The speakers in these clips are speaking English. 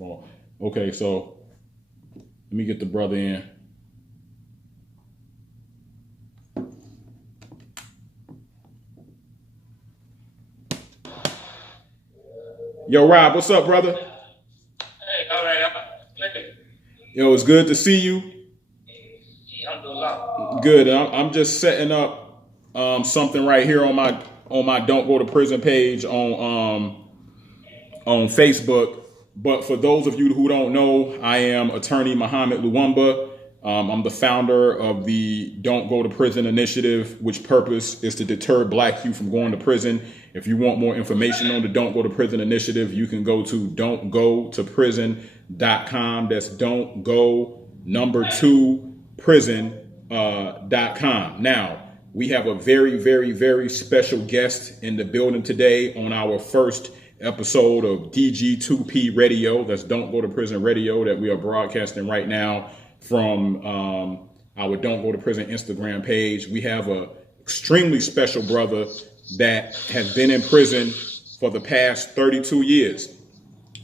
phone. Okay, so let me get the brother in. Yo, Rob, what's up, brother? Hey, all right. Yo, it's good to see you. Good. I'm just setting up something right here on my Don't Go to Prison page on Facebook. But for those of you who don't know, I am attorney Mohammed Luwemba. I'm the founder of the Don't Go to Prison initiative, which purpose is to deter black youth from going to prison. If you want more information on the Don't Go to Prison initiative, you can go to don'tgotoprison.com. That's don't go prison.com. Now, we have a very, very, very special guest in the building today on our first episode of DG2P Radio. That's Don't Go to Prison Radio that we are broadcasting right now from our Don't Go to Prison Instagram page. We have a extremely special brother that has been in prison for the past 32 years.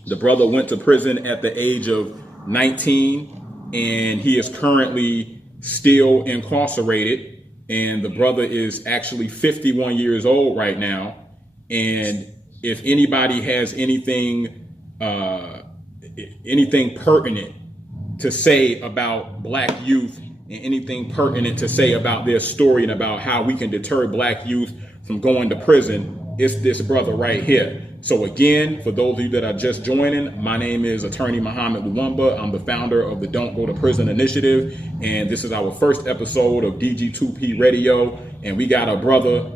The brother went to prison at the age of 19, and he is currently still incarcerated. And the brother is actually 51 years old right now. And if anybody has anything pertinent to say about black youth and anything pertinent to say about their story and about how we can deter black youth from going to prison, it's this brother right here. So again, for those of you that are just joining, my name is attorney Mohammed Luwemba. I'm the founder of the Don't Go to Prison initiative, and this is our first episode of DG2P Radio. And we got a brother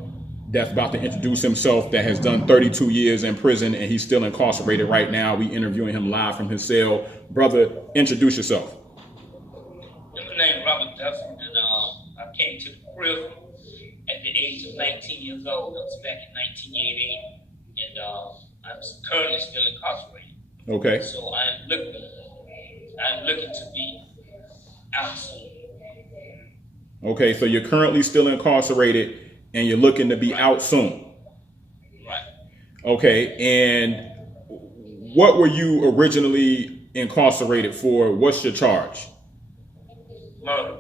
that's about to introduce himself that has done 32 years in prison, and he's still incarcerated right now. We interviewing him live from his cell. Brother, introduce yourself. My name is Robert Duffin, and I came to the prison at the age of 19 years old. That was back in 1988, and I'm currently still incarcerated. Okay. So I'm looking to be out soon. Okay, so you're currently still incarcerated and you're looking to be out soon. Right. Okay, and what were you originally incarcerated for? What's your charge? Murder.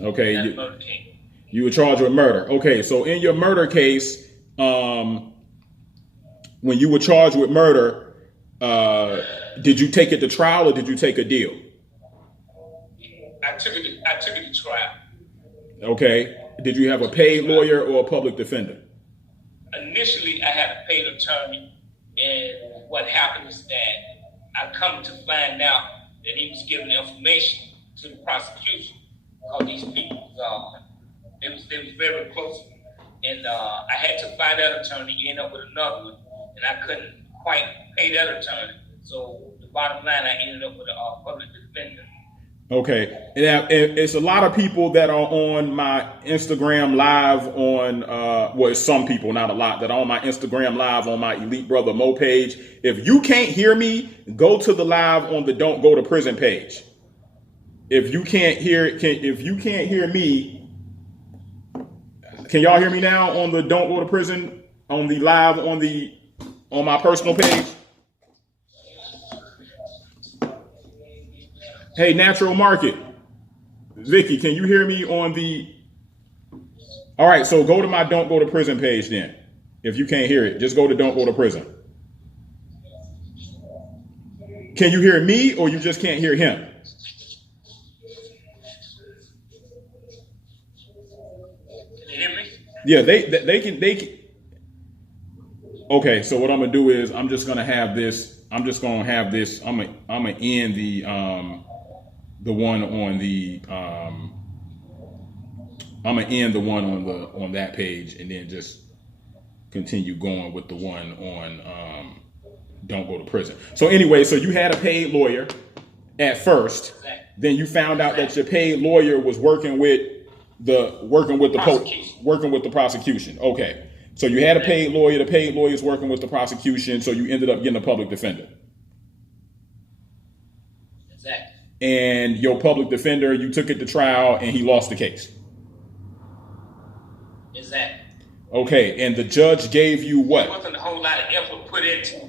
Okay. Murder case. You were charged with murder. Okay, so in your murder case, when you were charged with murder, did you take it to trial or did you take a deal? I took it to trial. Okay. Did you have a paid lawyer or a public defender? Initially, I had a paid attorney, and what happened is that I come to find out that he was giving information to the prosecution because these people, they was very close, and I had to find that attorney, end up with another one, and I couldn't quite pay that attorney. So the bottom line, I ended up with a public defender. Okay, and it's a lot of people that are on my Instagram live on, well, it's some people, not a lot, that are on my Instagram live on my Elite Brother Mo page. If you can't hear me, go to the live on the Don't Go to Prison page. If you can't hear me, can y'all hear me now on the Don't Go to Prison on the live on my personal page? Hey, Natural Market. Vicky, can you hear me on the... All right, so go to my Don't Go to Prison page then. If you can't hear it, just go to Don't Go to Prison. Can you hear me or you just can't hear him? Can you hear me? Yeah, they can. Okay, so what I'm gonna do is I'm gonna end the one on the on that page and then just continue going with the one on Don't Go to Prison. So anyway, so you had a paid lawyer at first, then you found out that your paid lawyer was working with the prosecution. Okay. So you had a paid lawyer, the paid lawyer is working with the prosecution, so you ended up getting a public defender. Exactly. And your public defender, you took it to trial and he lost the case. Exactly. Okay, and the judge gave you what? There wasn't a whole lot of effort put into.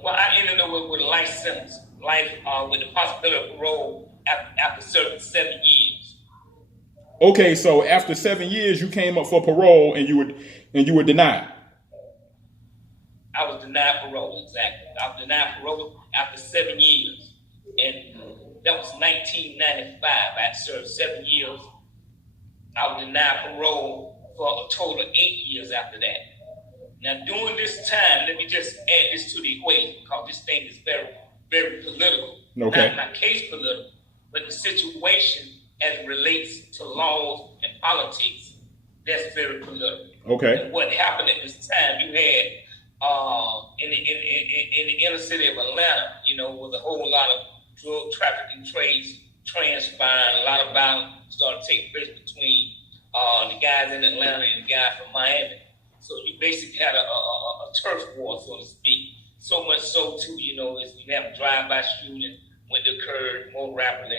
Well, I ended up with a life sentence. life with the possibility of parole after serving 7 years. Okay, so after 7 years, you came up for parole and you were denied. I was denied parole, exactly. I was denied parole after 7 years. And that was 1995. I had served 7 years. I was denied parole for a total of 8 years after that. Now, during this time, let me just add this to the equation, because this thing is very, very political. Okay. Not case political, but the situation as it relates to laws and politics, that's very political. Okay. And what happened at this time, you had in the inner city of Atlanta, with a whole lot of drug trafficking trades transpiring, a lot of violence started taking place between the guys in Atlanta and the guy from Miami. So you basically had a turf war, so to speak. So much so, too, you have a drive-by shooting when it occurred more rapidly.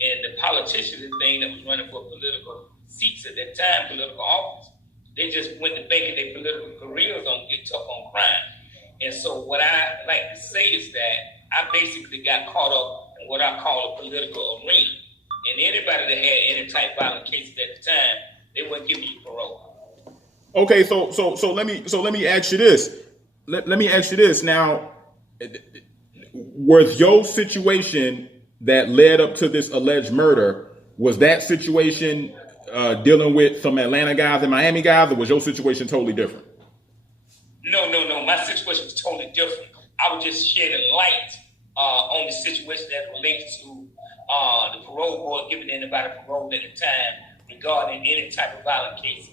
And the politicians and thing that was running for political seats at that time, political office, they just went to banking their political careers on get tough on crime. And so what I like to say is that I basically got caught up in what I call a political arena. And anybody that had any type of violent cases at the time, they wouldn't give you parole. Okay, so let me ask you this. Let me ask you this. Now, was your situation that led up to this alleged murder, was that situation dealing with some Atlanta guys and Miami guys, or was your situation totally different? No. My situation was totally different. I was just shedding light on the situation that relates to the parole board giving anybody parole at the time regarding any type of violent cases.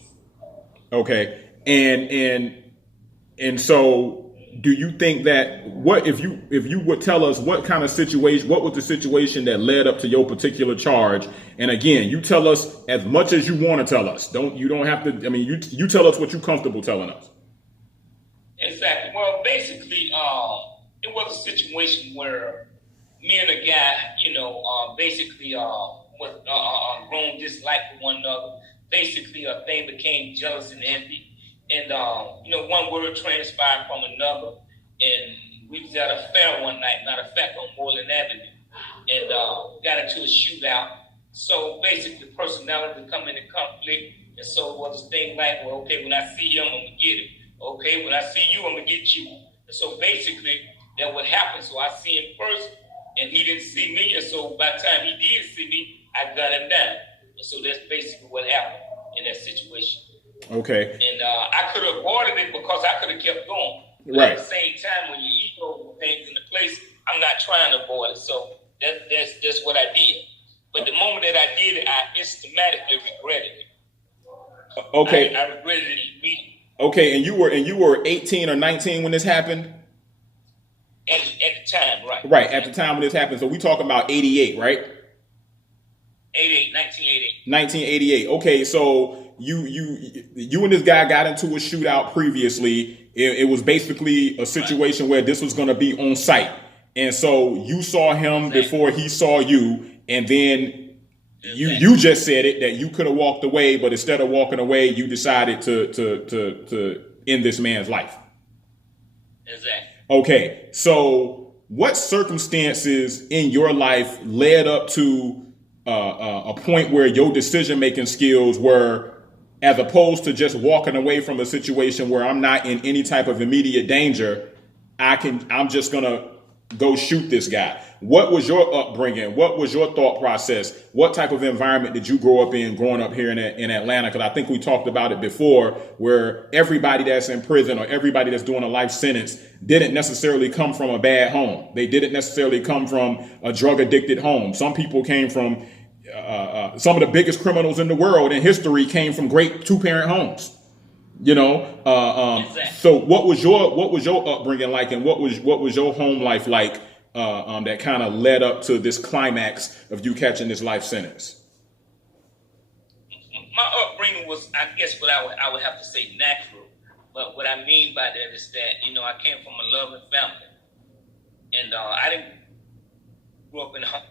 Okay, and so do you think that if you would tell us what kind of situation, what was the situation that led up to your particular charge? And again, you tell us as much as you want to tell us. You don't have to. I mean, you tell us what you're comfortable telling us. Exactly. Well, basically, it was a situation where me and a guy, basically was grown dislike for one another. Basically, a thing became jealous and envy. And, one word transpired from another. And we was at a fair one night, matter of fact, on Moreland Avenue. And got into a shootout. So basically, personality come into conflict. And so it was a thing like, well, okay, when I see him, I'm going to get him. Okay, when I see you, I'm going to get you. And so basically, that would happen. So I see him first, and he didn't see me. And so by the time he did see me, I got him down. And so that's basically what happened in that situation. Okay. And I could have avoided it because I could have kept going. But right. At the same time, when your ego things in the place, I'm not trying to avoid it. So that's what I did. But the moment that I did it, I systematically regretted it. Okay. I regretted it immediately. Okay, and you were 18 or 19 when this happened? At the time, right. Right, at the time when this happened. So we talking about 88, right? 1988. 1988. Okay, so you and this guy got into a shootout previously. It was basically a situation where this was going to be on site. And so you saw him before he saw you, and then you just said it that you could have walked away, but instead of walking away, you decided to end this man's life. Exactly. Okay, so what circumstances in your life led up to a point where your decision-making skills were, as opposed to just walking away from a situation where I'm not in any type of immediate danger, I'm just gonna go shoot this guy? What was your upbringing? What was your thought process? What type of environment did you grow up in growing up here in Atlanta? Because I think we talked about it before, where everybody that's in prison or everybody that's doing a life sentence didn't necessarily come from a bad home. They didn't necessarily come from a drug-addicted home. Some people came from some of the biggest criminals in the world in history came from great two-parent homes. Exactly. So what was your upbringing like, and what was your home life like that kind of led up to this climax of you catching this life sentence? My upbringing was, I guess, what I would have to say natural. But what I mean by that is that, I came from a loving family. And I didn't grow up in a home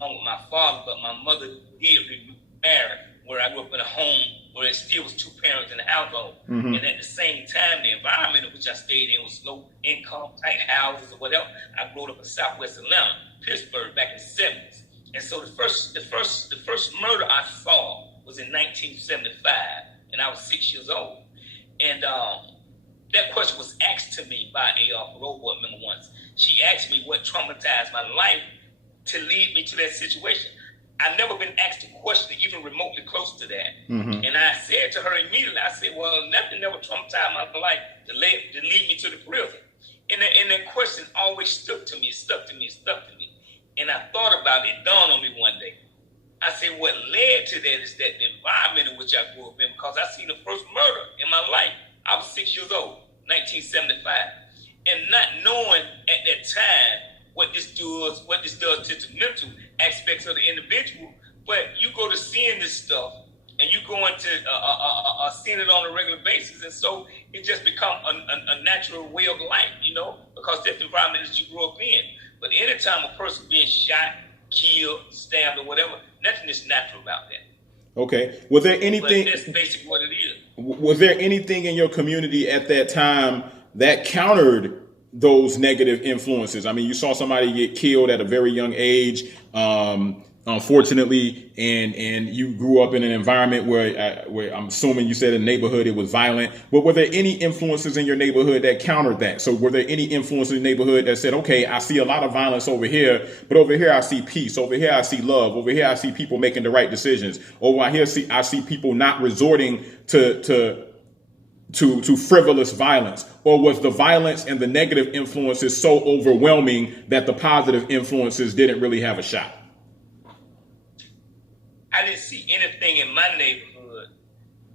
with my father, but my mother did remarry, where I grew up in a home where it still was two parents in the household. Mm-hmm. And at the same time, the environment in which I stayed in was low income type houses or whatever. I grew up in Southwest Atlanta, Pittsburgh, back in the 70s. And so the first murder I saw was in 1975, and I was 6 years old. And that question was asked to me by a parole board member once. She asked me what traumatized my life to lead me to that situation. I've never been asked a question even remotely close to that. Mm-hmm. And I said to her immediately, I said, well, nothing ever traumatized my life to lead me to the prison. And that question always stuck to me. And I thought about it, dawned on me one day. I said, what led to that is that the environment in which I grew up in, because I seen the first murder in my life. I was 6 years old, 1975. And not knowing at that time what this does to the mental aspects of the individual, but you go to seeing this stuff and you go into seeing it on a regular basis, and so it just become a natural way of life, because that's the environment that you grew up in. But anytime a person being shot, killed, stabbed, or whatever, nothing is natural about that. Okay. Was there anything? But that's basically what it is. Was there anything in your community at that time that countered those negative influences? I mean, you saw somebody get killed at a very young age, unfortunately, and you grew up in an environment where I'm assuming you said in the neighborhood it was violent. But were there any influences in your neighborhood that countered that? So were there any influences in the neighborhood that said, okay, I see a lot of violence over here, but over here I see peace. Over here I see love. Over here I see people making the right decisions. Over here I see people not resorting to frivolous violence? Or was the violence and the negative influences so overwhelming that the positive influences didn't really have a shot? I didn't see anything in my neighborhood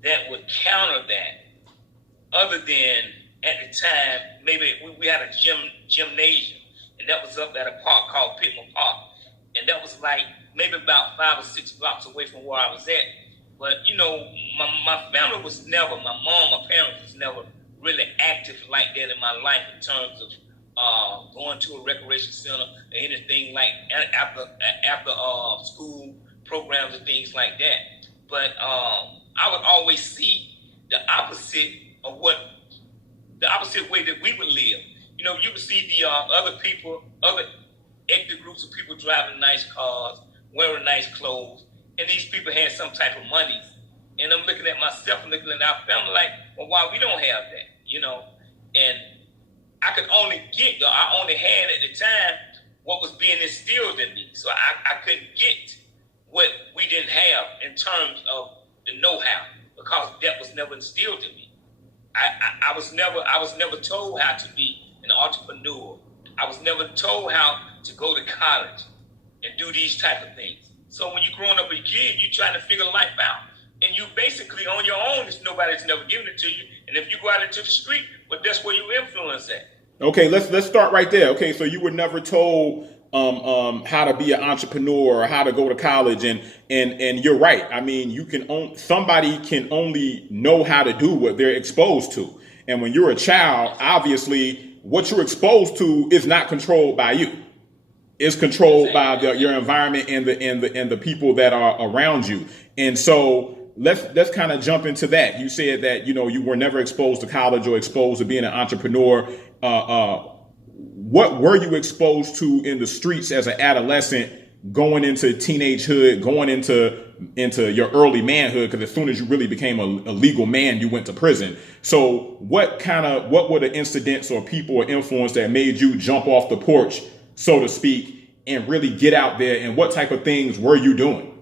that would counter that, other than at the time, maybe we had a gymnasium, and that was up at a park called Pittman Park. And that was like maybe about 5 or 6 blocks away from where I was at. But, my family was never, my parents was never really active like that in my life in terms of going to a recreation center or anything like after school programs and things like that. But I would always see the opposite way that we would live. You would see the other ethnic groups of people driving nice cars, wearing nice clothes, and these people had some type of money. And I'm looking at myself and looking at our family like, well, why we don't have that, And I only had at the time what was being instilled in me. So I couldn't get what we didn't have in terms of the know-how, because that was never instilled in me. I was never told how to be an entrepreneur. I was never told how to go to college and do these type of things. So when you're growing up as a kid, you're trying to figure life out. And you basically on your own, if nobody's never given it to you. And if you go out into the street, well, that's where your influence at. Okay, let's start right there. Okay, so you were never told how to be an entrepreneur or how to go to college, and you're right. I mean, somebody can only know how to do what they're exposed to. And when you're a child, obviously what you're exposed to is not controlled by you. It's controlled by your environment and the people that are around you. And so let's kind of jump into that. You said that, you were never exposed to college or exposed to being an entrepreneur. What were you exposed to in the streets as an adolescent, going into teenagehood, going into your early manhood? Because as soon as you really became a legal man, you went to prison. So what were the incidents or people or influence that made you jump off the porch, so to speak, and really get out there? And what type of things were you doing?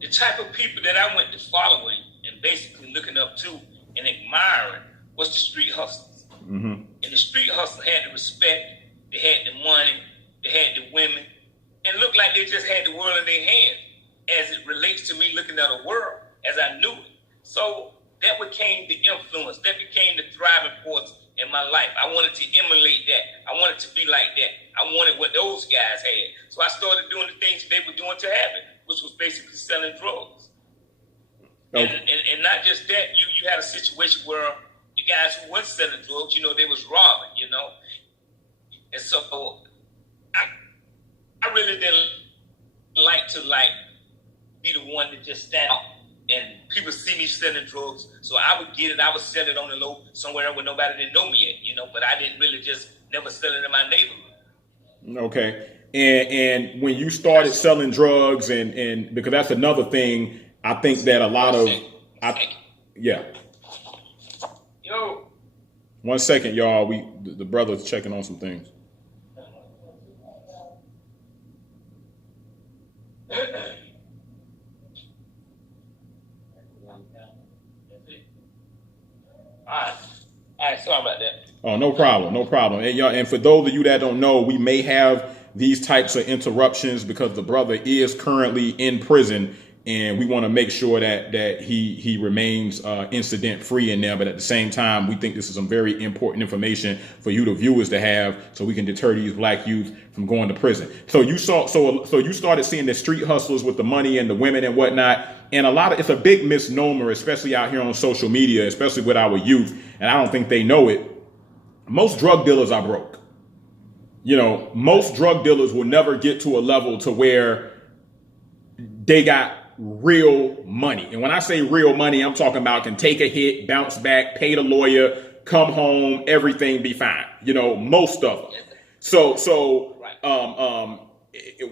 The type of people that I went to following and basically looking up to and admiring was the street hustlers. Mm-hmm. And the street hustlers had the respect, they had the money, they had the women, and looked like they just had the world in their hands as it relates to me looking at the world as I knew it. So that became the influence, that became the thriving force in my life. I wanted to emulate that. I wanted to be like that. I wanted what those guys had. So I started doing the things they were doing to have it, which was basically selling drugs. Okay. And not just that, you had a situation where the guys who weren't selling drugs, they was robbing, And so I really didn't like to be the one to just stand out and people see me selling drugs, so I would get it. I would sell it on the low somewhere where nobody didn't know me at, but I didn't really just never sell it in my neighborhood. Okay. And when you started selling drugs and because that's another thing, I think that a lot of yeah. Yo. 1 second, y'all. The brother's checking on some things. All right, sorry about that. Oh, no problem. And y'all, and for those of you that don't know, we may have these types of interruptions because the brother is currently in prison, and we want to make sure that he remains incident free in there. But at the same time, we think this is some very important information for you, the viewers, to have, so we can deter these black youth from going to prison. So you started seeing the street hustlers with the money and the women and whatnot. And it's a big misnomer, especially out here on social media, especially with our youth. And I don't think they know it. Most drug dealers are broke. Most drug dealers will never get to a level to where they got real money. And when I say real money, I'm talking about can take a hit, bounce back, pay the lawyer, come home, everything be fine. Most of them. So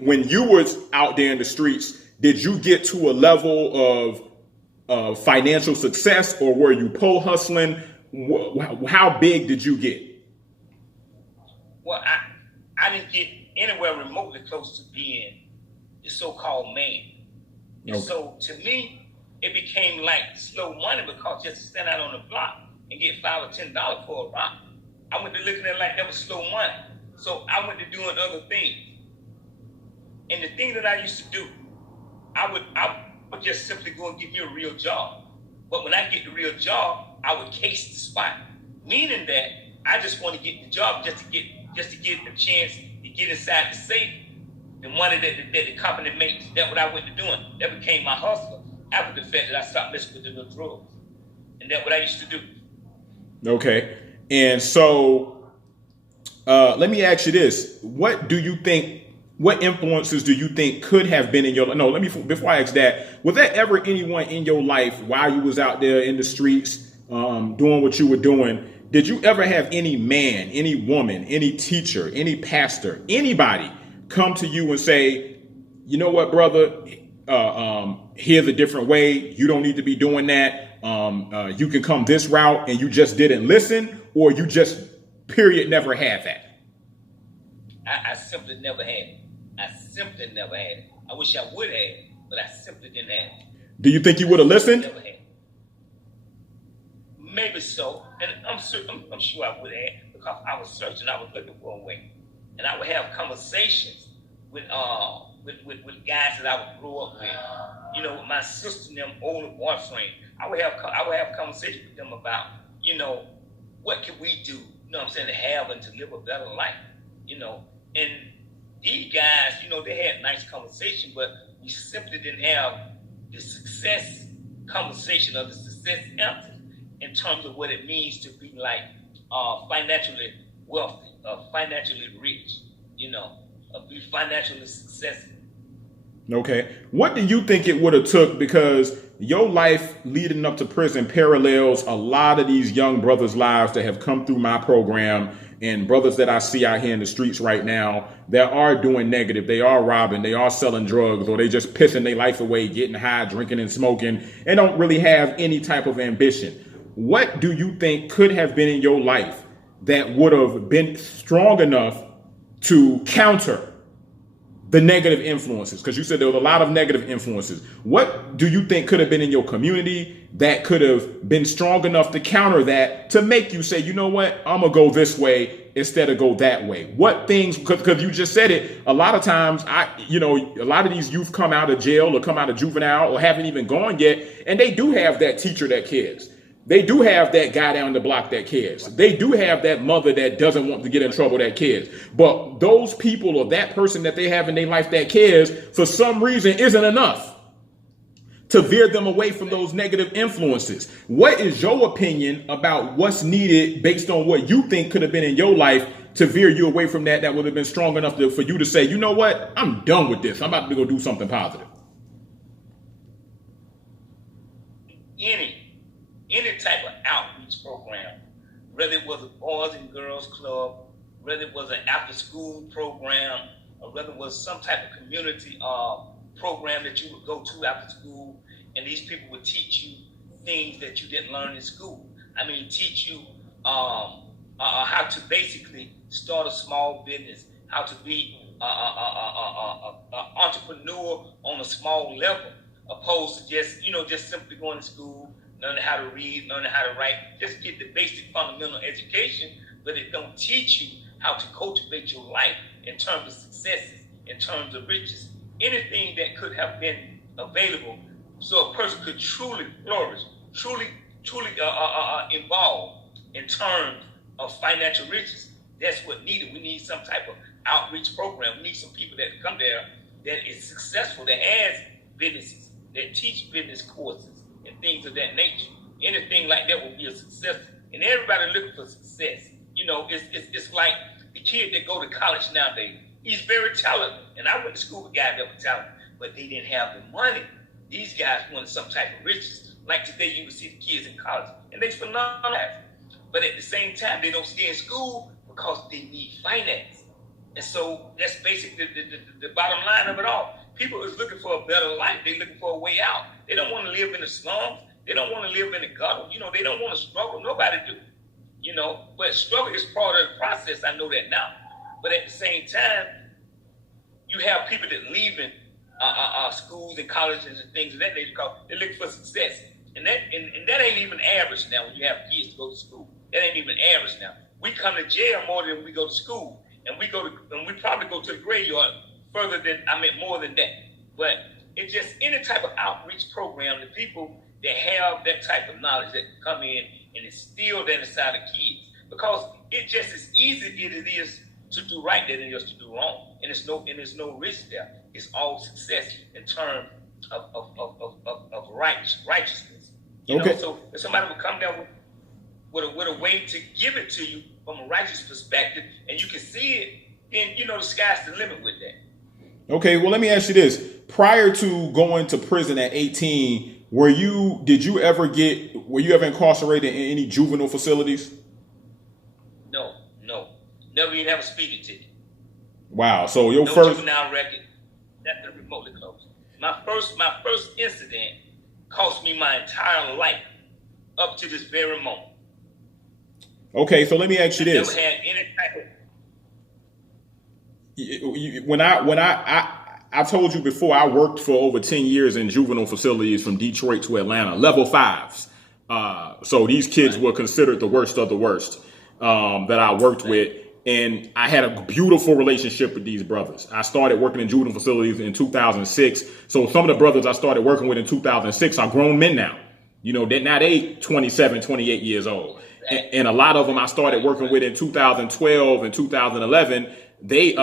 when you was out there in the streets, did you get to a level of financial success, or were you pole hustling? How big did you get? Well, I didn't get anywhere remotely close to being the so-called man. And Okay. so to me, it became like slow money, because just to stand out on the block and get $5 or $10 for a rock, I went to looking at it like that was slow money. So I went to doing other things. And the thing that I used to do, I would just simply go and get me a real job. But when I get the real job, I would case the spot, meaning that I just want to get the job just to get a chance to get inside the safe. The money that the company makes, that's what I went to doing. That became my hustle after the fact that I stopped messing with the little drugs. And that's what I used to do. Okay. And so let me ask you this. What influences do you think could have been in your life? No, before I ask that, was there ever anyone in your life while you was out there in the streets doing what you were doing? Did you ever have any man, any woman, any teacher, any pastor, anybody come to you and say, you know what, brother, here's a different way. You don't need to be doing that. You can come this route, and you just didn't listen, or you just, period, never had that? I simply never had it. I wish I would have it, but I simply didn't have it. Do you think you would have listened? Never had it. Maybe so, and I'm sure I would have, because I was searching, I was looking for a way, and I would have conversations with guys that I would grow up with, with my sister and them older boyfriend. I would have conversations with them about, what can we do, to have and to live a better life, and these guys, they had nice conversation, but we simply didn't have the success conversation or the success answers in terms of what it means to be like financially wealthy, financially rich, be financially successful. Okay. What do you think it would have took? Because your life leading up to prison parallels a lot of these young brothers' lives that have come through my program, and brothers that I see out here in the streets right now that are doing negative. They are robbing, they are selling drugs, or they just pissing their life away, getting high, drinking and smoking, and don't really have any type of ambition. What do you think could have been in your life that would have been strong enough to counter the negative influences? Because you said there was a lot of negative influences. What do you think could have been in your community that could have been strong enough to counter that, to make you say, you know what, I'm going to go this way instead of go that way? What things, because you just said it, a lot of times, a lot of these youth come out of jail or come out of juvenile or haven't even gone yet, and they do have that teacher that cares. They do have that guy down the block that cares. They do have that mother that doesn't want to get in trouble that cares. But those people, or that person that they have in their life that cares, for some reason isn't enough to veer them away from those negative influences. What is your opinion about what's needed based on what you think could have been in your life to veer you away from that would have been strong enough for you to say, you know what, I'm done with this. I'm about to go do something positive? whether it was a Boys and Girls Club, whether it was an after-school program, or whether it was some type of community program that you would go to after school, and these people would teach you things that you didn't learn in school. I mean, teach you how to basically start a small business, how to be an entrepreneur on a small level, opposed to just simply going to school, learning how to read, learning how to write, just get the basic fundamental education, but it don't teach you how to cultivate your life in terms of successes, in terms of riches, anything that could have been available so a person could truly flourish, truly evolve in terms of financial riches. That's what needed. We need some type of outreach program. We need some people that come there that is successful, that has businesses, that teach business courses and things of that nature. Anything like that will be a success. And everybody looking for success. It's like the kid that go to college nowadays. He's very talented. And I went to school with guys that were talented, but they didn't have the money. These guys wanted some type of riches. Like today, you would see the kids in college, and they're phenomenal. But at the same time, they don't stay in school because they need finance. And so that's basically the bottom line of it all. People is looking for a better life. They're looking for a way out. They don't want to live in the slums. They don't want to live in the gutter. They don't want to struggle. Nobody do. But struggle is part of the process. I know that now. But at the same time, you have people that leaving schools and colleges and things of that nature because they're looking for success. And that ain't even average now when you have kids to go to school. That ain't even average now. We come to jail more than we go to school. And we probably go to the graveyard more than that. But it's just any type of outreach program, the people that have that type of knowledge that can come in and instill that inside of kids. Because it just as easy as it is to do right than it is to do wrong. And there's no risk there. It's all success in terms of righteousness. So if somebody would come down with a way to give it to you from a righteous perspective, and you can see it, then the sky's the limit with that. Okay, well, let me ask you this. Prior to going to prison at 18, were you ever incarcerated in any juvenile facilities? No. Never even have a speeding ticket. Wow. So your no first juvenile record, that's remotely close. My first incident cost me my entire life up to this very moment. Okay, so let me ask you this. Never had any type of... When I told you before, I worked for over 10 years in juvenile facilities from Detroit to Atlanta, level 5s. So these kids were considered the worst of the worst that I worked with. And I had a beautiful relationship with these brothers. I started working in juvenile facilities in 2006. So some of the brothers I started working with in 2006 are grown men now. Now they 27, 28 years old. And a lot of them I started working with in 2012 and 2011. They in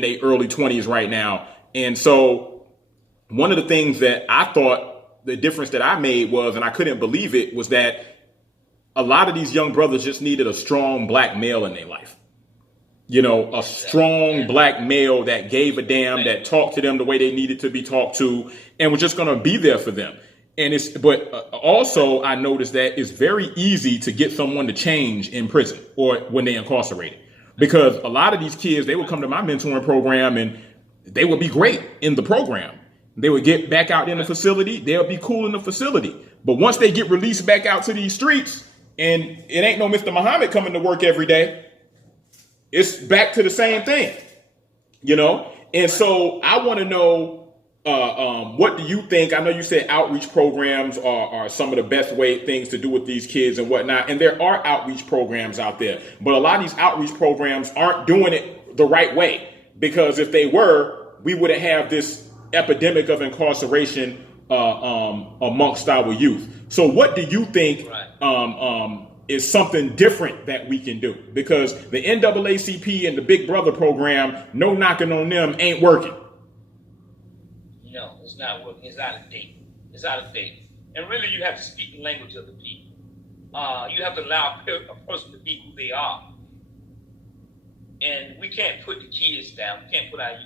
their early 20s right now. And so one of the things that I thought the difference that I made was, and I couldn't believe it, was that a lot of these young brothers just needed a strong black male in their life. A strong black male that gave a damn, that talked to them the way they needed to be talked to, and was just going to be there for them. But also I noticed that it's very easy to get someone to change in prison or when they're incarcerated, because a lot of these kids, they would come to my mentoring program and they would be great in the program. They would get back out in the facility. They'll be cool in the facility. But once they get released back out to these streets, and it ain't no Mr. Muhammad coming to work every day, it's back to the same thing, And so I want to know, what do you think? I know you said outreach programs are some of the best things to do with these kids and whatnot. And there are outreach programs out there, but a lot of these outreach programs aren't doing it the right way, because if they were, we wouldn't have this epidemic of incarceration amongst our youth. So what do you think is something different that we can do? Because the NAACP and the Big Brother program, no knocking on them, ain't working. No, it's not working. It's out of date. It's out of date. And really, you have to speak the language of the people. You have to allow a person to be who they are. And we can't put the kids down. We can't put our youth.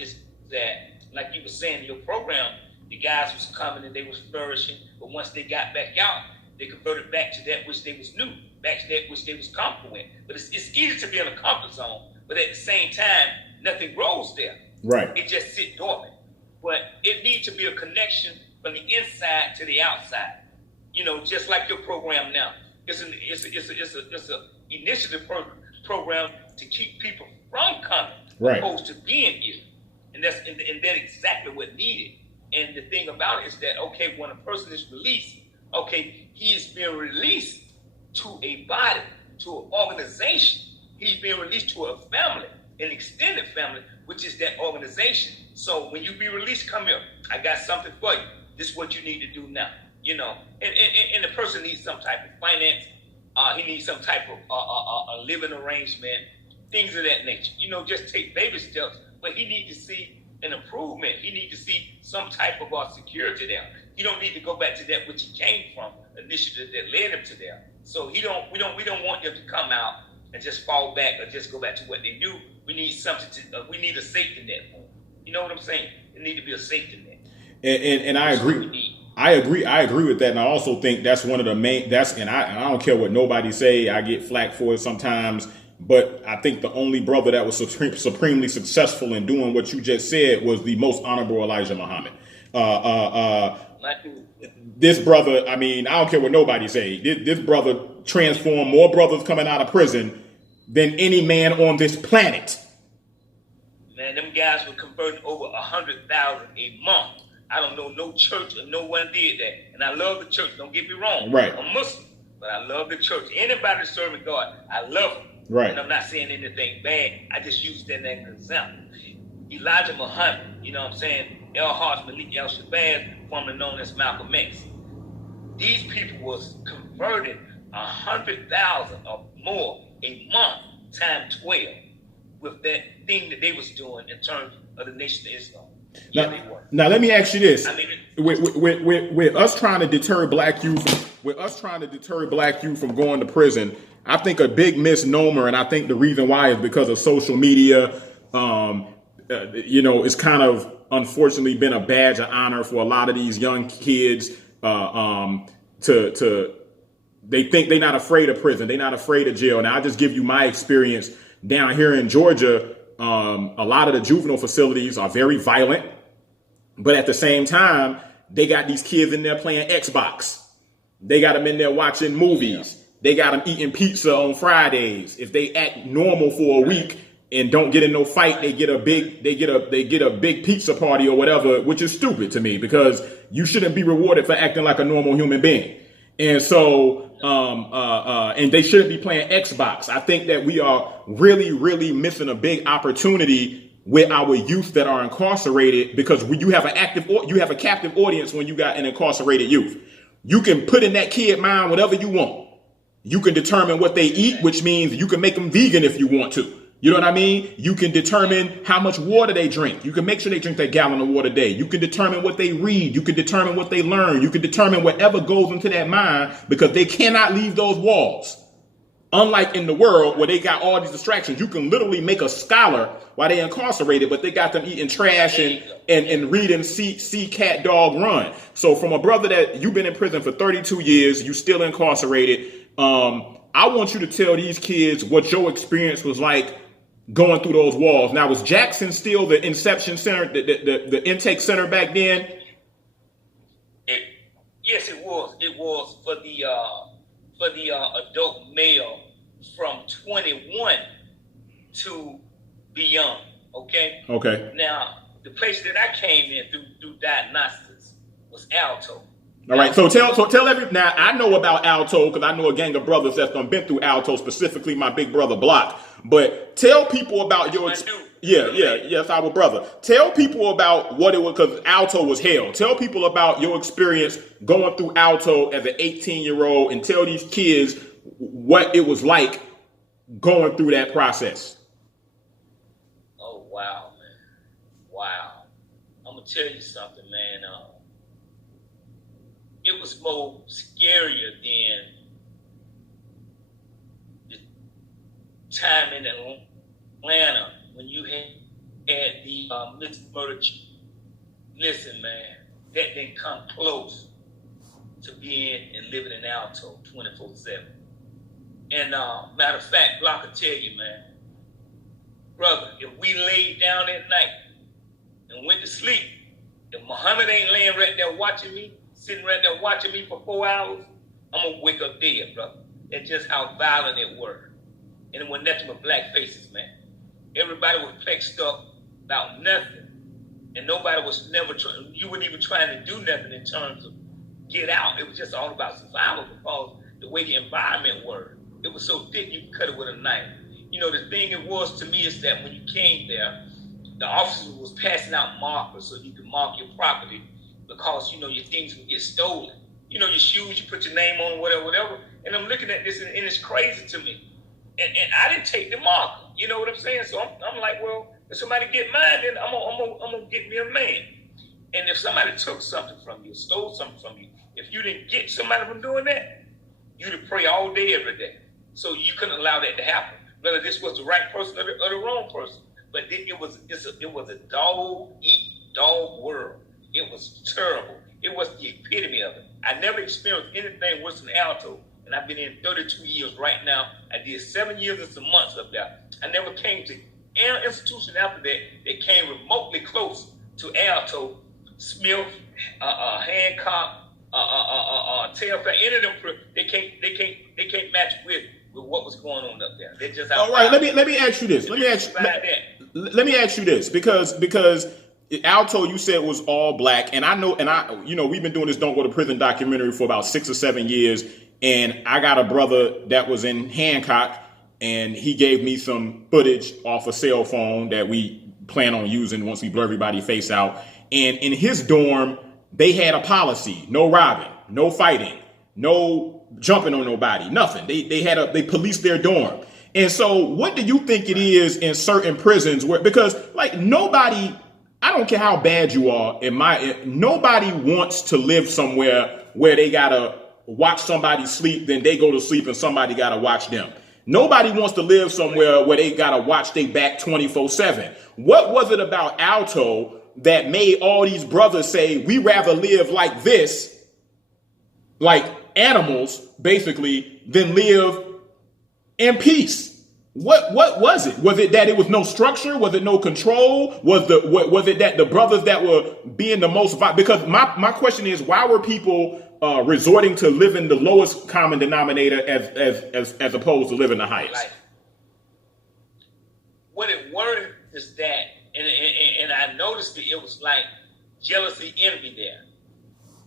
Is that, like you were saying in your program, the guys was coming and they was flourishing. But once they got back out, they converted back to that which they was new, back to that which they was comfortable in. But it's easy to be in a comfort zone, but at the same time, nothing grows there. Right. It just sits dormant. But it needs to be a connection from the inside to the outside. Just like your program now. It's an initiative program to keep people from coming, right, opposed to being here. And that's exactly what needed. And the thing about it is that, okay, when a person is released, okay, he is being released to a body, to an organization. He's being released to a family, an extended family, which is that organization. So when you be released, come here. I got something for you. This is what you need to do now. And the person needs some type of finance. He needs some type of a living arrangement, things of that nature. Just take baby steps. But he needs to see an improvement. He needs to see some type of security there. He don't need to go back to that which he came from, initiative that led him to there. So we don't want them to come out and just fall back or just go back to what they knew. We need something we need a safety net for them. You know what I'm saying? It need to be a safety net. And I agree. I agree with that, and I also think that's one of the main. And I don't care what nobody say. I get flack for it sometimes, but I think the only brother that was supremely successful in doing what you just said was the most honorable Elijah Muhammad. This brother, I don't care what nobody say. This brother transformed more brothers coming out of prison than any man on this planet. Man, them guys were converting over 100,000 a month. I don't know no church or no one did that. And I love the church. Don't get me wrong. Right. I'm Muslim, but I love the church. Anybody serving God, I love them. Right. And I'm not saying anything bad. I just use that as an example. Elijah Muhammad, you know what I'm saying? El-Hajj Malik El-Shabazz, formerly known as Malcolm X. These people was converting 100,000 or more a month times 12 with that thing that they was doing in terms of the Nation of Islam. Now, let me ask you this: with us trying to deter black youth, from going to prison, I think a big misnomer, and I think the reason why is because of social media. It's kind of unfortunately been a badge of honor for a lot of these young kids. They think they're not afraid of prison, they're not afraid of jail. Now, I'll just give you my experience down here in Georgia. A lot of the juvenile facilities are very violent, but at the same time, they got these kids in there playing Xbox. They got them in there watching movies. They got them eating pizza on Fridays. If they act normal for a week and don't get in no fight, they get a big pizza party or whatever, which is stupid to me because you shouldn't be rewarded for acting like a normal human being. And so, and they shouldn't be playing Xbox. I think that we are really, really missing a big opportunity with our youth that are incarcerated because you have a captive audience when you got an incarcerated youth. You can put in that kid mind whatever you want. You can determine what they eat, which means you can make them vegan if you want to. You know what I mean? You can determine how much water they drink. You can make sure they drink that gallon of water a day. You can determine what they read. You can determine what they learn. You can determine whatever goes into that mind because they cannot leave those walls. Unlike in the world where they got all these distractions, you can literally make a scholar while they're incarcerated, but they got them eating trash and reading see cat dog run. So from a brother that you've been in prison for 32 years, you still incarcerated. I want you to tell these kids what your experience was like going through those walls. Now, was Jackson still the inception center, the intake center back then? Yes, it was. It was for the adult male from 21 to beyond. Okay. Okay. Now, the place that I came in through diagnostics was Alto. All right, so tell now I know about Alto because I know a gang of brothers that's been through Alto, specifically my big brother Block. But tell people about your yes, our brother. Tell people about what it was because Alto was hell. Tell people about your experience going through Alto as an 18-year-old and tell these kids what it was like going through that process. Oh wow, man! Wow, I'm gonna tell you something, man. It was more scarier than the time in Atlanta when you had the murder. Listen, man, that didn't come close to being and living in Alto 24/7. And matter of fact, Block will tell you, man, brother, if we laid down at night and went to sleep, if Muhammad ain't laying right there watching me, sitting right there watching me for 4 hours, I'm gonna wake up dead, brother. That's just how violent it was. And it wasn't nothing but black faces, man. Everybody was flexed up about nothing. And nobody was never trying, you weren't even trying to do nothing in terms of get out. It was just all about survival because the way the environment was. It was so thick you could cut it with a knife. You know, the thing it was to me is that when you came there, the officer was passing out markers so you could mark your property because, you know, your things would get stolen. You know, your shoes, you put your name on, whatever. And I'm looking at this and it's crazy to me. And I didn't take the marker. You know what I'm saying? So I'm like, well, if somebody get mine, then I'm gonna get me a man. And if somebody took something from you, stole something from you, if you didn't get somebody from doing that, you'd have prayed all day, every day. So you couldn't allow that to happen, whether this was the right person or the wrong person. But it was a dog-eat-dog world. It was terrible. It was the epitome of it. I never experienced anything worse than Alto, and I've been in 32 years right now. I did 7 years and some months up there. I never came to any institution after that came remotely close to Alto, Smith, Hancock, Tailfair. Any of them, they can't match with what was going on up there. They're just all right. Let me ask you this. Let me ask you this because Alto, you said, was all black, and I know, we've been doing this "Don't Go to Prison" documentary for about 6 or 7 years, and I got a brother that was in Hancock, and he gave me some footage off a cell phone that we plan on using once we blur everybody's face out. And in his dorm, they had a policy: no robbing, no fighting, no jumping on nobody, nothing. They policed their dorm. And so what do you think it is in certain prisons where, because like nobody, I don't care how bad you are, nobody wants to live somewhere where they gotta watch somebody sleep, then they go to sleep and somebody gotta watch them. Nobody wants to live somewhere where they gotta watch their back 24/7. What was it about Alto that made all these brothers say, we rather live like this, like animals, basically, than live in peace? What was it? Was it that it was no structure? Was it no control? Was it that the brothers that were being the most violent? Because my question is, why were people resorting to living the lowest common denominator as opposed to living the highest? Like, what it were is that, and I noticed it was like jealousy, envy there,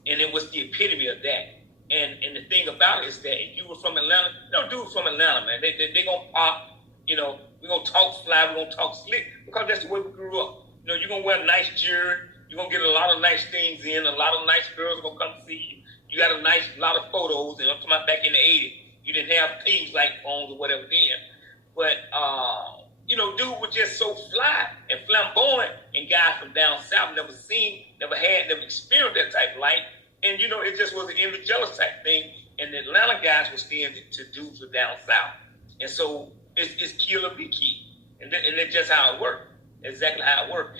and it was the epitome of that. And the thing about it is that if you were from Atlanta, no dude from Atlanta, man, they gonna pop. You know, we're gonna talk fly, we're gonna talk slick, because that's the way we grew up. You know, you're gonna wear nice jewelry, you're gonna get a lot of nice things in, a lot of nice girls are gonna come see you. You got a lot of photos, and I'm talking about back in the 80s, you didn't have things like phones or whatever then. But dude was just so fly and flamboyant, and guys from down south never experienced that type of life. And it just was an envy jealous type thing. And the Atlanta guys were staying to dudes from down south. And so it's kill or be killed. And that's just how it worked. Exactly how it worked.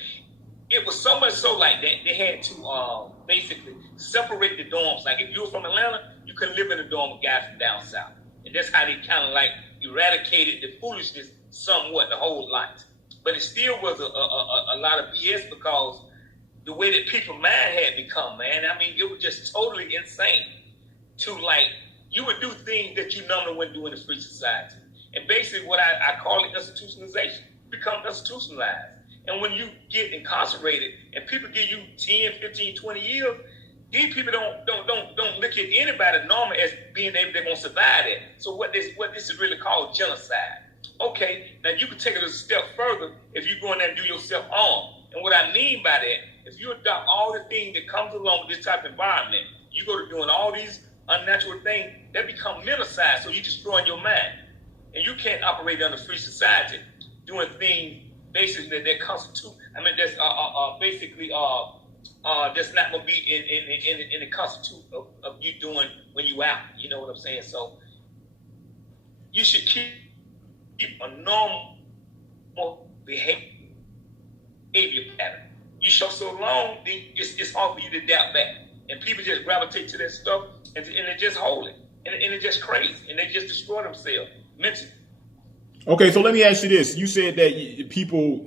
It was so much so like that they had to basically separate the dorms. Like if you were from Atlanta, you couldn't live in a dorm with guys from down south. And that's how they kind of like eradicated the foolishness somewhat, the whole lot. But it still was a lot of BS because the way that people's mind had become, man. I mean, it was just totally insane to like, you would do things that you normally wouldn't do in a free society. And basically what I call it institutionalization, become institutionalized. And when you get incarcerated and people give you 10, 15, 20 years, these people don't look at anybody normal as being able they're gonna survive that. So what this is really called genocide. Okay, now you can take it a step further if you go in there and do yourself harm. And what I mean by that, if you adopt all the things that comes along with this type of environment, you go to doing all these unnatural things, that become menticide, so you're destroying your mind. And you can't operate under free society doing things basically that constitute, that's basically that's not going to be in the constitute of you doing when you out. You know what I'm saying? So you should keep a normal behavior pattern. You show so long, then it's hard for you to adapt back. And people just gravitate to that stuff, and they just hold it. And it's just crazy. And they just destroy themselves mentally. Okay, so let me ask you this. You said that people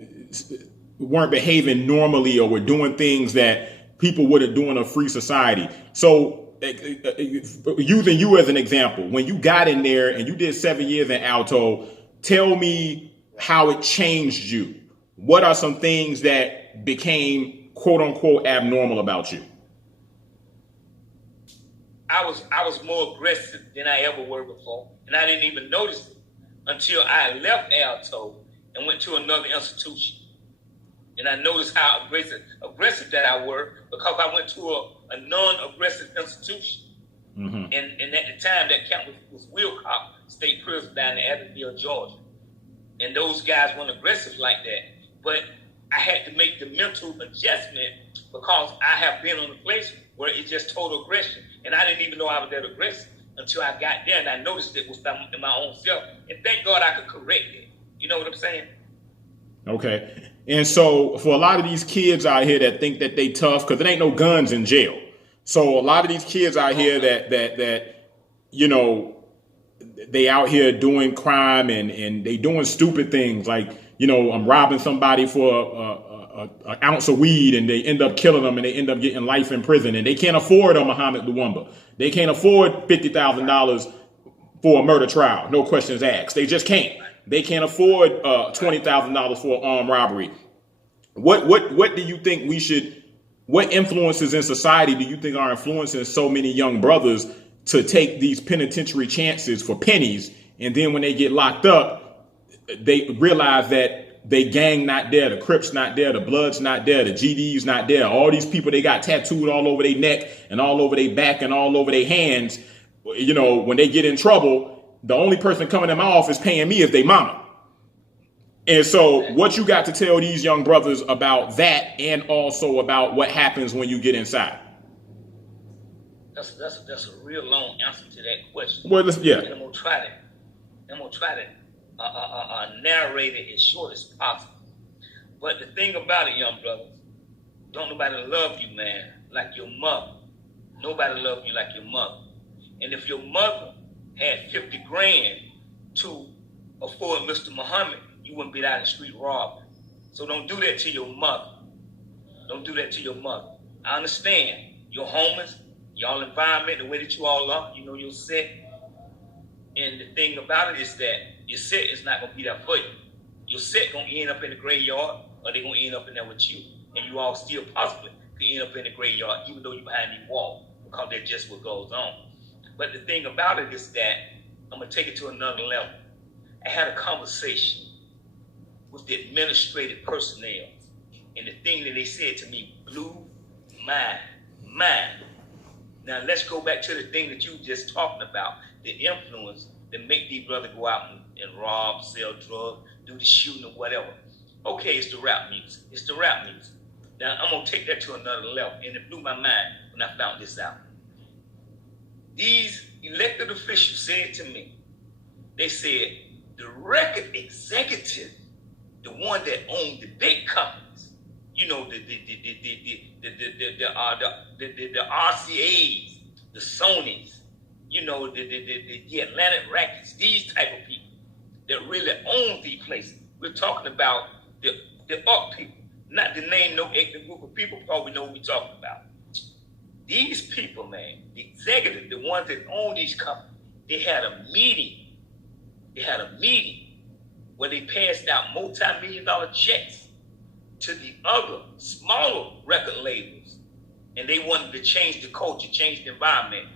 weren't behaving normally or were doing things that people would do in a free society. So using you as an example, when you got in there and you did 7 years in Alto, tell me how it changed you. What are some things that became quote unquote abnormal about you? I was more aggressive than I ever were before, and I didn't even notice it until I left Alto and went to another institution. And I noticed how aggressive that I were, because I went to a non-aggressive institution. Mm-hmm. And at the time, that camp was Wilcox State Prison down in Abbeville, Georgia. And those guys weren't aggressive like that. But I had to make the mental adjustment, because I have been on a place where it's just total aggression. And I didn't even know I was that aggressive until I got there, and I noticed it was in my own self. And thank God I could correct it. You know what I'm saying? Okay. And so for a lot of these kids out here that think that they tough, because there ain't no guns in jail. So a lot of these kids out here that you know, they out here doing crime and they doing stupid things like, you know, I'm robbing somebody for an ounce of weed, and they end up killing them, and they end up getting life in prison, and they can't afford a Mohammed Luwemba. They can't afford $50,000 for a murder trial. No questions asked. They just can't. They can't afford $20,000 for an armed robbery. What do you think we should? What influences in society do you think are influencing so many young brothers to take these penitentiary chances for pennies, and then when they get locked up, they realize that they gang not there, the Crips not there, the Bloods not there, the GDs not there. All these people they got tattooed all over their neck and all over their back and all over their hands. You know, when they get in trouble, the only person coming in my office paying me is their mama. And so what you got to tell these young brothers about that, and also about what happens when you get inside? That's a real long answer to that question. Well, yeah. And I'm gonna try to narrate it as short as possible. But the thing about it, young brothers, don't nobody love you, man, like your mother. Nobody love you like your mother. And if your mother had 50 grand to afford Mr. Muhammad, you wouldn't be out in the street robbing. So don't do that to your mother. Don't do that to your mother. I understand you're homeless, y'all environment, the way that you all are, you know you're sick. And the thing about it is that your set is not going to be there for you. Your set going to end up in the graveyard, or they're going to end up in there with you. And you all still possibly could end up in the graveyard, even though you're behind the wall, because that's just what goes on. But the thing about it is that I'm going to take it to another level. I had a conversation with the administrative personnel, and the thing that they said to me blew my mind. Now let's go back to the thing that you were just talking about, the influence that make these brothers go out and rob, sell drugs, do the shooting or whatever. Okay, it's the rap music. It's the rap music. Now I'm gonna take that to another level, and it blew my mind when I found this out. These elected officials said to me, they said the record executive, the one that owned the big companies, you know, the RCAs, the Sonys, you know, the Atlantic Records, these type of people that really own these places. We're talking about the up people, not to name no ethnic group of people, probably know what we're talking about. These people, man, the executive, the ones that own these companies, they had a meeting. They had a meeting where they passed out multi-million-dollar checks to the other smaller record labels, and they wanted to change the culture, change the environment.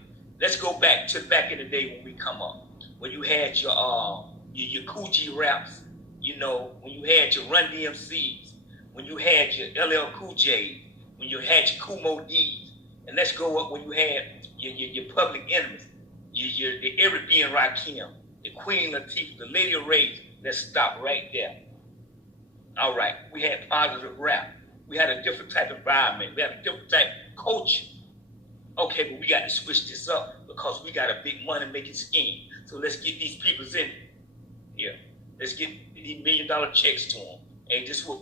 Let's go back in the day when we come up, when you had your Coogee raps, you know, when you had your Run DMCs, when you had your LL Cool J, when you had your Kumo D's, and let's go up when you had your Public Enemies, the Arabian Rakim, the Queen Latifah, the Lady of Rage. Let's stop right there. All right, we had positive rap. We had a different type of environment. We had a different type of culture. Okay, but we got to switch this up because we got a big money-making scheme. So let's get these people in here. Let's get these $1 million checks to them. And just what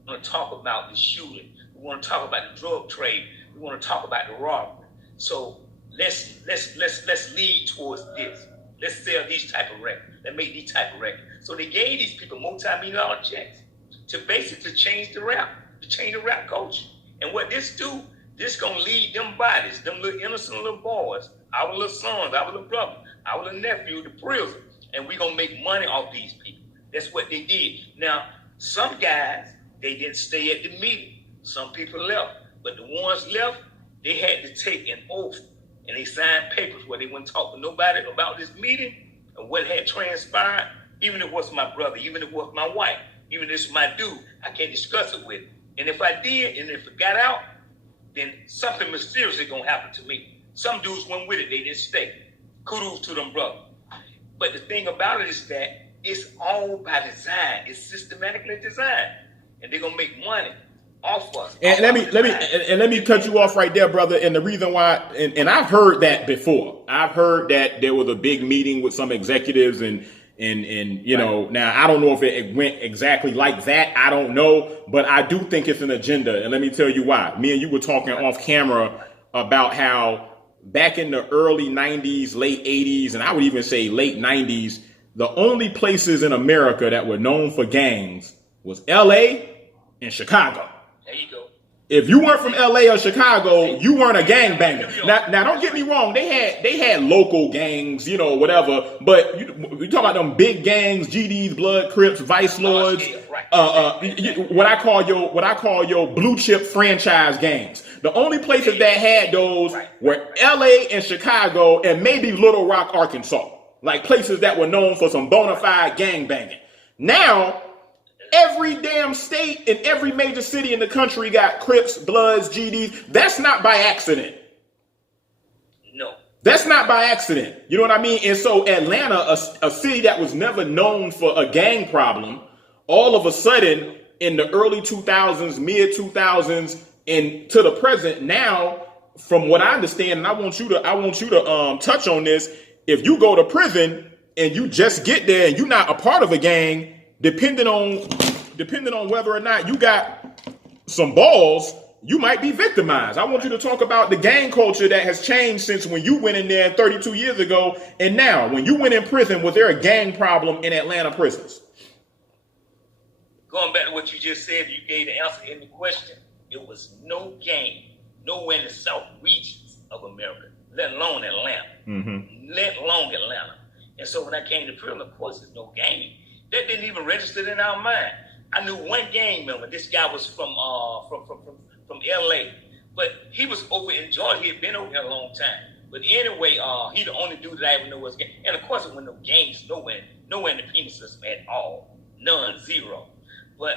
I'm going to talk about the shooting. We want to talk about the drug trade. We want to talk about the robbery. So let's lead towards this. Let's sell these type of records. Let's make these type of records. So they gave these people multi-million-dollar checks to basically change the rap culture. And what this do, this gonna lead them bodies, them little innocent little boys, our little sons, our little brother, our little nephew to prison. And we gonna make money off these people. That's what they did. Now, some guys, they didn't stay at the meeting. Some people left. But the ones left, they had to take an oath. And they signed papers where they wouldn't talk to nobody about this meeting and what had transpired. Even if it was my brother, even if it was my wife, even if it's my dude, I can't discuss it with him. And if I did, and if it got out, then something mysterious is gonna happen to me. Some dudes went with it, they didn't stay. Kudos to them brothers. But the thing about it is that it's all by design. It's systematically designed. And they're gonna make money off us. And let me cut you off right there, brother. And the reason why, and I've heard that before. I've heard that there was a big meeting with some executives and you know, now I don't know if it went exactly like that. I don't know, but I do think it's an agenda. And let me tell you why. Me and you were talking off camera about how back in the early 90s, late 80s, and I would even say late 90s, the only places in America that were known for gangs was LA and Chicago. There you go. If you weren't from LA or Chicago, you weren't a gangbanger. Now don't get me wrong. They had local gangs, you know, whatever. But you talk about them big gangs, GDs, Blood, Crips, Vice Lords. What I call your blue chip franchise gangs. The only places that had those were LA and Chicago and maybe Little Rock, Arkansas. Like places that were known for some bona fide gangbanging. Now, every damn state and every major city in the country got Crips, Bloods, GDs. That's not by accident. No. That's not by accident. You know what I mean? And so Atlanta, a city that was never known for a gang problem, all of a sudden in the early 2000s, mid 2000s, and to the present now, from what I understand, and I want you to touch on this. If you go to prison and you just get there and you're not a part of a gang, depending on whether or not you got some balls, you might be victimized. I want you to talk about the gang culture that has changed since when you went in there 32 years ago and now. When you went in prison, was there a gang problem in Atlanta prisons? Going back to what you just said, you gave the answer in the question. It was no gang, nowhere in the South regions of America, let alone Atlanta. Let alone Atlanta. And so when I came to prison, of course, there's no gang. That didn't even register in our mind. I knew one gang member. This guy was from LA, but he was over in Georgia. He had been over here a long time. But anyway, he the only dude that I ever knew was gang. And of course, there were no gangs nowhere in the penal system at all. None, zero. But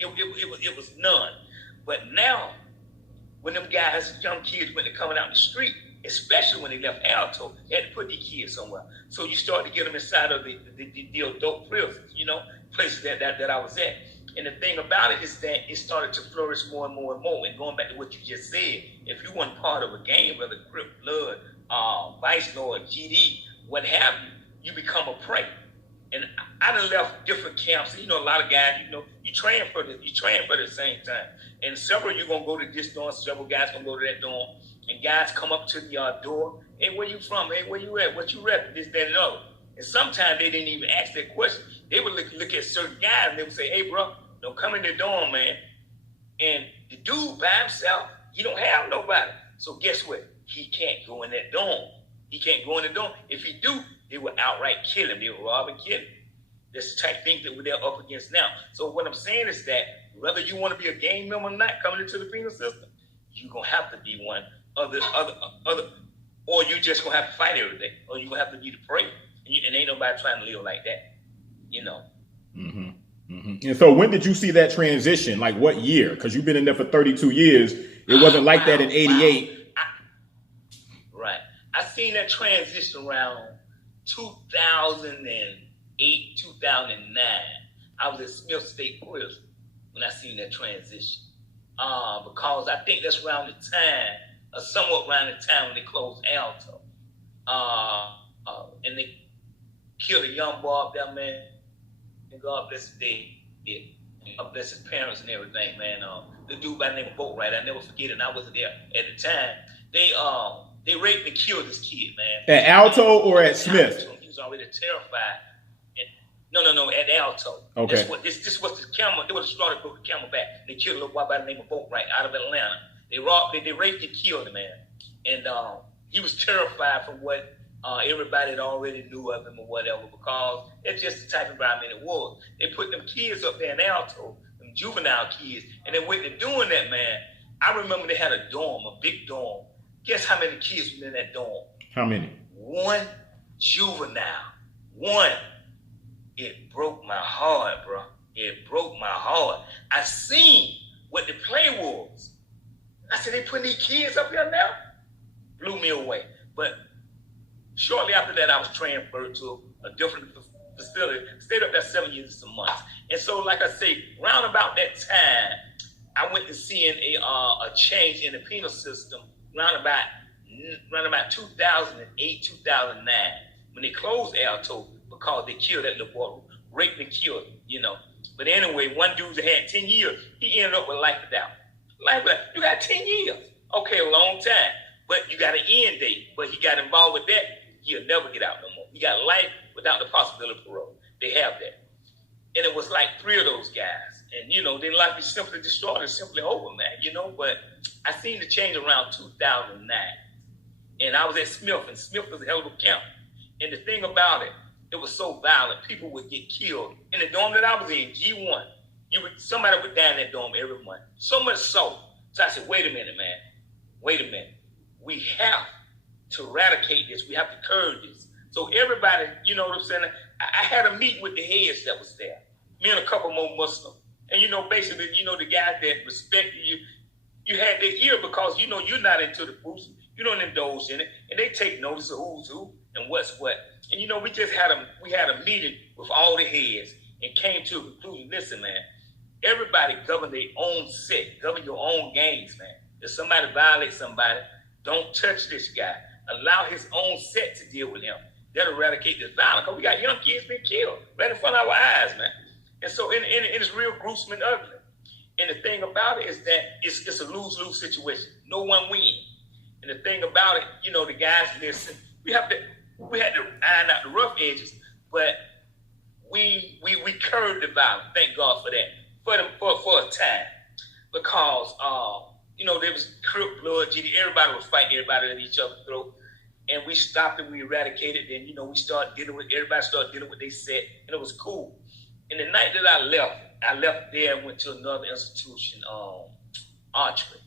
it was none. But now, when them guys, young kids, when they're coming out the street, especially when they left Alto, they had to put these kids somewhere. So you start to get them inside of the adult prisons, you know, places that I was at. And the thing about it is that it started to flourish more and more and more. And going back to what you just said, if you weren't part of a gang, whether Crip, Blood, Vice Lord, GD, what have you, you become a prey. And I done left different camps. You know, a lot of guys, you know, you train for the same time. And several of you gonna go to this dorm, several guys gonna go to that dorm. And guys come up to the door, hey, where you from? Hey, where you at? What you rep? This, that, and other. And sometimes they didn't even ask that question. They would look at certain guys and they would say, hey, bro, don't come in the dorm, man. And the dude by himself, he don't have nobody. So guess what? He can't go in that dorm. He can't go in the dorm. If he do, they will outright kill him. They will rob and kill him. That's the type of thing that they're up against now. So what I'm saying is that whether you want to be a gang member or not coming into the penal system, you're going to have to be one. Other, or you just gonna have to fight every day, or you gonna have to be the prey, and ain't nobody trying to live like that, you know. And so, when did you see that transition? Like, what year? Because you've been in there for 32 years. It wasn't like that in '88. Right. I seen that transition around 2008, 2009. I was at Smith State Prison when I seen that transition, because I think that's around the time. Somewhat around the time when they closed Alto. And they killed a young boy up there, man. And God bless his day. God bless his parents and everything, man. the dude by the name of Boatwright. I never forget it. And I wasn't there at the time. They raped and killed this kid, man. At Alto or at Smith? He was already terrified. No, at Alto. Okay. This was the camel. They was the straw that broke the camel back. They killed a little boy by the name of Boatwright out of Atlanta. They raped and killed him, man. And he was terrified from what everybody had already knew of him or whatever, because it's just the type of environment it was. They put them kids up there in Alto, them juvenile kids, and then when they're doing that, man, I remember they had a dorm, a big dorm. Guess how many kids were in that dorm? How many? One juvenile. One. It broke my heart, bro. It broke my heart. I seen what the play was. I said, they putting these kids up here now? Blew me away. But shortly after that, I was transferred to a different facility. Stayed up there 7 years and some months. And so, like I say, round about that time, I went to seeing a change in the penal system round about 2008, 2009, when they closed Alto because they killed that little boy, raped and killed him, you know. But anyway, one dude that had 10 years, he ended up with life without. Life without. You got 10 years. Okay, a long time. But you got an end date. But he got involved with that, he'll never get out no more. He got life without the possibility of parole. They have that. And it was like 3 of those guys. And, you know, their life is simply destroyed and simply over, man, you know. But I seen the change around 2009. And I was at Smith, and Smith was a hell of a camp. And the thing about it, it was so violent. People would get killed. In the dorm that I was in, G1, somebody would die in that dorm every month. So much so. So I said, wait a minute, man. Wait a minute. We have to eradicate this. We have to curb this. So everybody, you know what I'm saying? I had a meeting with the heads that was there. Me and a couple more Muslims. And, you know, basically, you know, the guys that respected you, you had their ear because, you know, you're not into the groups. You don't indulge in it. And they take notice of who's who and what's what. And, you know, we had a meeting with all the heads and came to a conclusion. Listen, man, everybody govern their own set. Govern your own games, man. If somebody violates somebody, don't touch this guy. Allow his own set to deal with him. That'll eradicate this violence. Because we got young kids being killed right in front of our eyes, man. And so it's real gruesome and ugly. And the thing about it is that it's a lose-lose situation. No one wins. And the thing about it, you know, the guys listen. We had to iron out the rough edges, but we curbed the violence. Thank God for that. For a time, because you know, there was Crip, Blood, GD. Everybody was fighting everybody at each other's throat, and we stopped it. We eradicated. Then, you know, everybody started dealing with their set, and it was cool. And the night that I left there and went to another institution, Archery.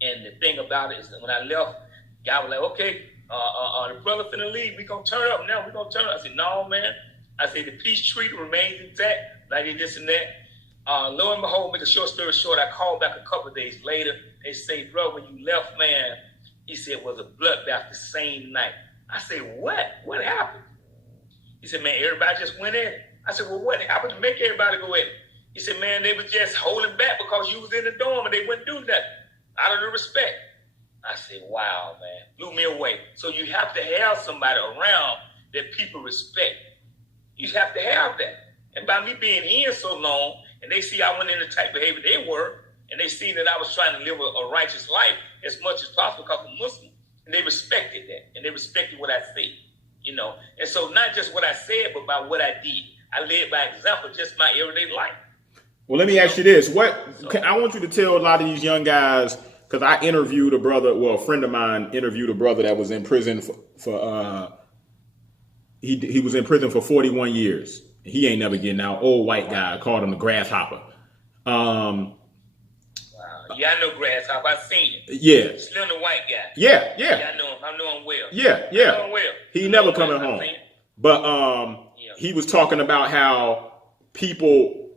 And the thing about it is that when I left, guy was like, okay, the brother finna leave. We gonna turn up now. We gonna turn up. I said, no, man. I said, the peace treaty remains intact. Like this and that. Lo and behold, make a short story short, I called back a couple of days later. They say, bro, when you left, man, he said it was a bloodbath the same night. I said, what? What happened? He said, man, everybody just went in. I said, well, what happened to make everybody go in? He said, man, they were just holding back because you was in the dorm and they wouldn't do nothing out of the respect. I said, wow, man, blew me away. So you have to have somebody around that people respect. You have to have that. And by me being in so long, and they see I went in the type of behavior they were, and they see that I was trying to live a righteous life as much as possible because I'm Muslim, and they respected that, and they respected what I said, you know. And so not just what I said, but by what I did. I led by example, just my everyday life. Well, let me ask you this. I want you to tell a lot of these young guys, because I interviewed a brother, well, a friend of mine interviewed a brother that was in prison he was in prison for 41 years. He ain't never getting out. Old white guy, called him the grasshopper. Wow. Yeah, I know grasshopper. I've seen him. Yeah. Slender white guy. Yeah. Yeah, I know him. I know him well. Yeah. I know him well. He never coming home. But he was talking about how people,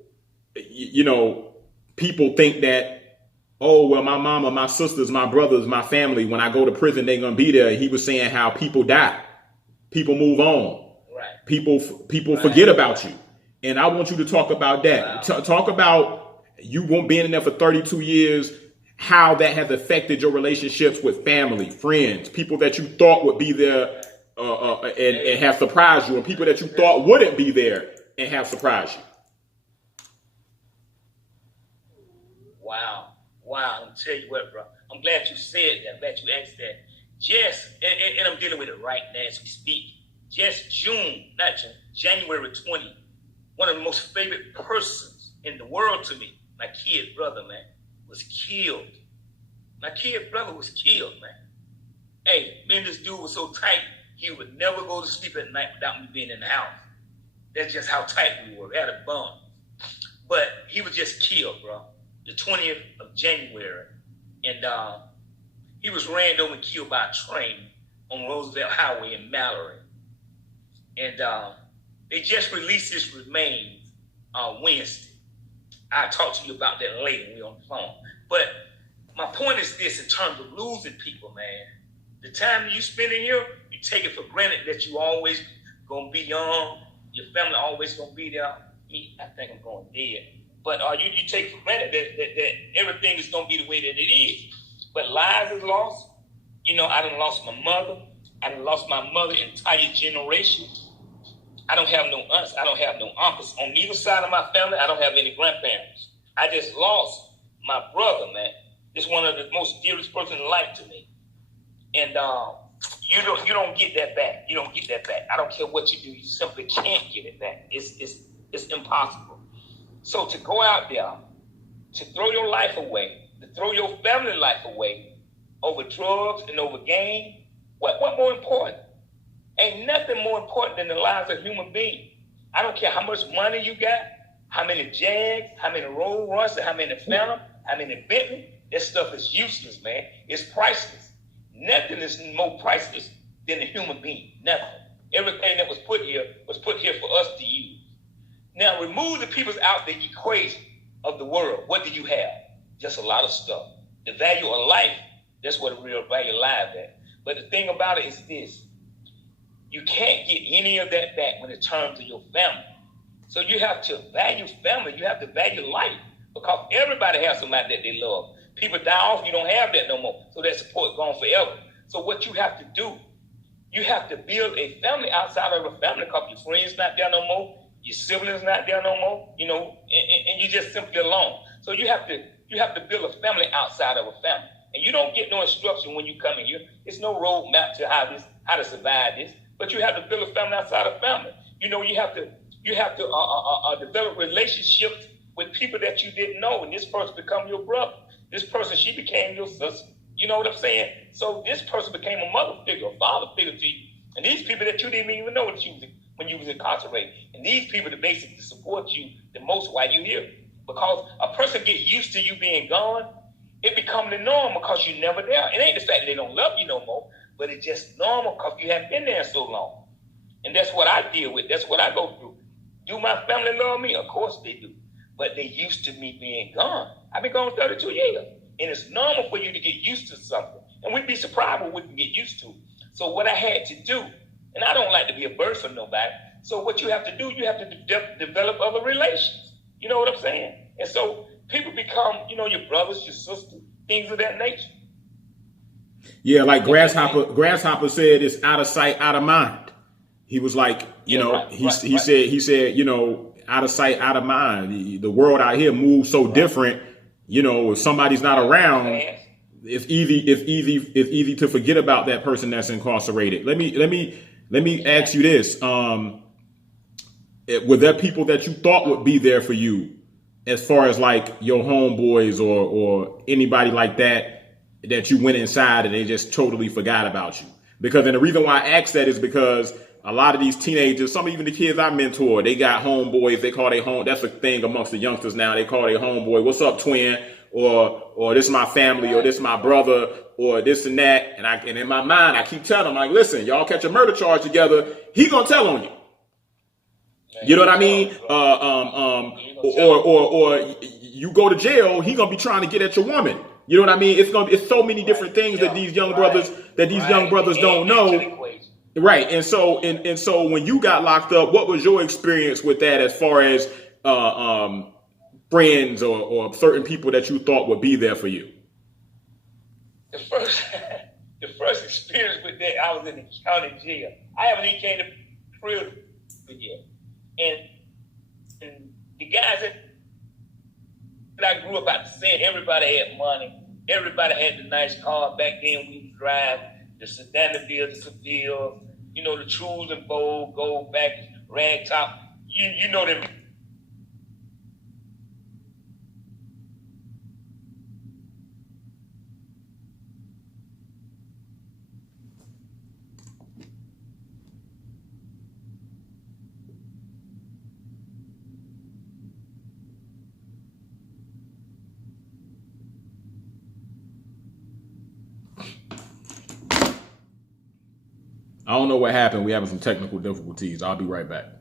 you know, people think that, oh, well, my mama, my sisters, my brothers, my family, when I go to prison, they're going to be there. He was saying how people die. People move on. Right. People forget about you. And I want you to talk about that. Wow. Talk about you being in there for 32 years, how that has affected your relationships with family, friends, people that you thought would be there and have surprised you, and people that you thought wouldn't be there and have surprised you. Wow. Wow, I'm tell you what, bro. I'm glad you said that. I'm glad you asked that. Just, and I'm dealing with it right now as we speak. Just January 20, one of the most favorite persons in the world to me, my kid brother, man, was killed. My kid brother was killed, man. Hey, me and this dude was so tight, he would never go to sleep at night without me being in the house. That's just how tight we were. We had a bond. But he was just killed, bro. The 20th of January. And he was ran over and killed by a train on Roosevelt Highway in Mallory. And they just released his remains on Wednesday. I'll talk to you about that later when we're on the phone. But my point is this in terms of losing people, man. The time you spend in here, you take it for granted that you always gonna be young. Your family always gonna be there. Me, I think I'm going dead. But you take for granted that everything is gonna be the way that it is. But lives is lost. You know, I done lost my mother. I done lost my mother entire generation. I don't have no aunts. I don't have no uncles. On either side of my family, I don't have any grandparents. I just lost my brother, man. It's one of the most dearest person in life to me. And you don't get that back. You don't get that back. I don't care what you do. You simply can't get it back. It's impossible. So to go out there, to throw your life away, to throw your family life away over drugs and over game, what more important? Ain't nothing more important than the lives of human beings. I don't care how much money you got, how many Jags, how many Rolls Royces, how many Phantom, how many Bentley. That stuff is useless, man. It's priceless. Nothing is more priceless than a human being. Nothing. Everything that was put here for us to use. Now, remove the peoples out the equation of the world. What do you have? Just a lot of stuff. The value of life, that's what the real value lies at. But the thing about it is this. You can't get any of that back when it comes to your family. So you have to value family. You have to value life. Because everybody has somebody that they love. People die off, you don't have that no more. So that support gone forever. So what you have to do, you have to build a family outside of a family because your friends not there no more, your siblings not there no more, you know, and you're just simply alone. So you have to build a family outside of a family. And you don't get no instruction when you come in here. It's no roadmap to how to survive this. But you have to build a family outside of family. You know, you have to develop relationships with people that you didn't know, and this person become your brother. This person, she became your sister. You know what I'm saying? So this person became a mother figure, a father figure to you. And these people that you didn't even know when you was incarcerated. And these people that basically support you the most while you're here. Because a person get used to you being gone, it becomes the norm because you're never there. It ain't the fact that they don't love you no more, but it's just normal because you haven't been there so long. And that's what I deal with. That's what I go through. Do my family love me? Of course they do. But they used to me being gone. I've been gone 32 years. And it's normal for you to get used to something. And we'd be surprised what we can get used to. So what I had to do, and I don't like to be a burden for nobody. So what you have to do, you have to develop other relations. You know what I'm saying? And so people become, you know, your brothers, your sisters, things of that nature. Yeah, like Grasshopper said, it's out of sight, out of mind. He was like, he said, you know, out of sight, out of mind. The world out here moves so different. You know, if somebody's not around, it's easy to forget about that person that's incarcerated. Let me ask you this: were there people that you thought would be there for you, as far as like your homeboys or anybody like that you went inside and they just totally forgot about you? Because, and the reason why I ask that is because a lot of these teenagers, some even the kids I mentor, they got homeboys. They call their home. That's a thing amongst the youngsters now. They call their homeboy, "What's up, twin?" Or this is my family, or this is my brother, or this and that. And in my mind, I keep telling them, like, listen, y'all catch a murder charge together, he gonna tell on you. You know what I mean? Or you go to jail, he gonna be trying to get at your woman. You know what I mean? It's so many different things that these young brothers don't know. Right. And so when you got locked up, what was your experience with that as far as friends or certain people that you thought would be there for you? The first experience with that, I was in the county jail. I haven't even came to prison yet. And the guys that I grew up out saying, everybody Everybody had money. Everybody had the nice car. Back then we would drive the sedan, the Seville, you know, the Trues and Bold, Gold back, rag top. You know them. I don't know what happened. We're having some technical difficulties. I'll be right back.